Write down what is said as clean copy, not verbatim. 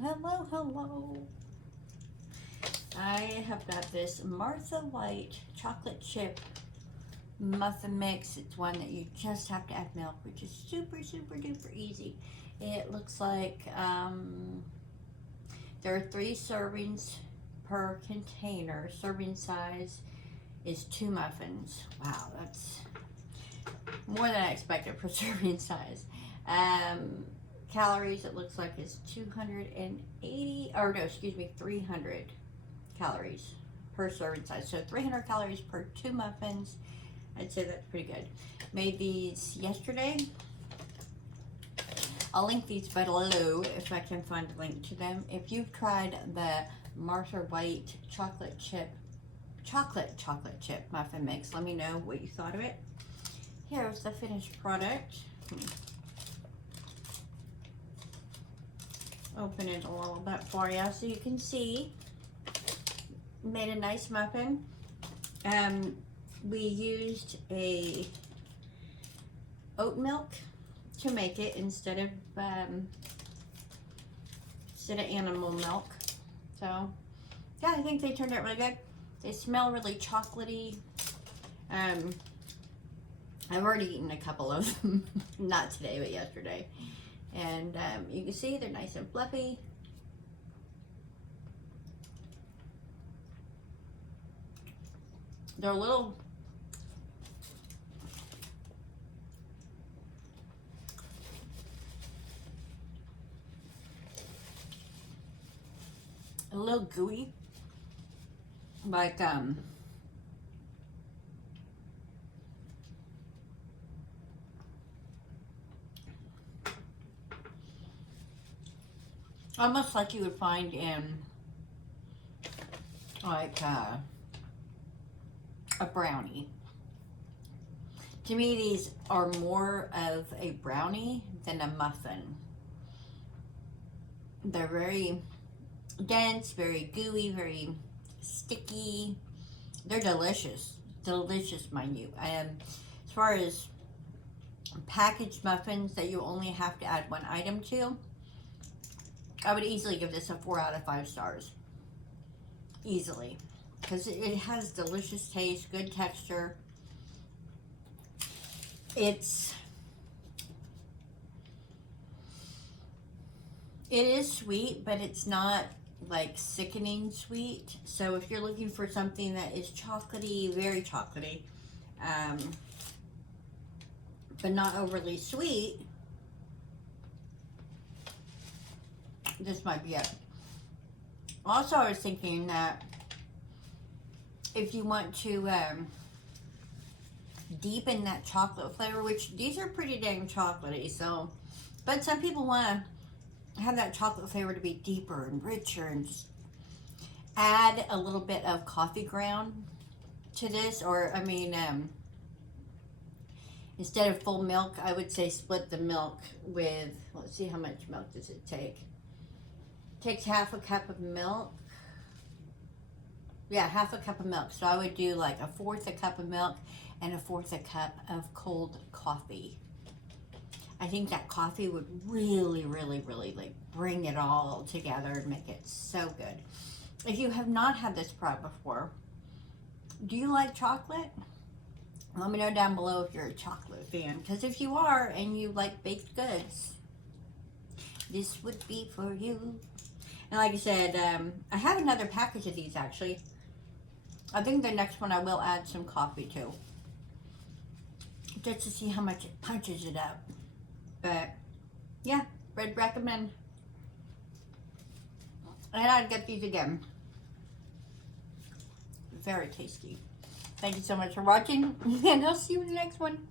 Hello. I have got this Martha White chocolate chip muffin mix. It's one that you just have to add milk, which is super duper easy. It looks like there are 3 servings per container. Serving size is 2 muffins. Wow, that's more than I expected for serving size. Calories, it looks like is 300 calories per serving size. So 300 calories per 2 muffins. I'd say that's pretty good. Made these yesterday. I'll link these below if I can find a link to them. If you've tried the Martha White chocolate chip muffin mix, let me know what you thought of it. Here's the finished product. Open it a little bit for you so you can see. Made a nice muffin. We used a oat milk to make it instead of animal milk. So yeah, I think they turned out really good. They smell really chocolatey. I've already eaten a couple of them, not today but yesterday, and you can see they're nice and fluffy. They're a little gooey, like almost like you would find in like a brownie. To me, these are more of a brownie than a muffin. They're very dense, very gooey, very sticky. They're delicious, mind you. And as far as packaged muffins that you only have to add 1 item to, I would easily give this a 4 out of 5 stars. Easily. Because it has delicious taste, good texture. It is sweet, but it's not like sickening sweet. So if you're looking for something that is chocolatey, very chocolatey, but not overly sweet, this might be it. Also, I was thinking that if you want to deepen that chocolate flavor, which these are pretty dang chocolatey, so, but some people want to have that chocolate flavor to be deeper and richer, and just add a little bit of coffee ground to this, or I mean, instead of full milk, I would say split the milk with, let's see, how much milk does it take? It takes half a cup of milk. Yeah, half a cup of milk. So I would do like 1/4 a cup of milk and 1/4 a cup of cold coffee. I think that coffee would really like bring it all together and make it so good. If you have not had this product before, do you like chocolate? Let me know down below if you're a chocolate fan, because if you are and you like baked goods, this would be for you. And like I said, I have another package of these actually. I think the next one I will add some coffee to, just to see how much it punches it up. But yeah, would recommend. And I'd get these again. Very tasty. Thank you so much for watching, and I'll see you in the next one.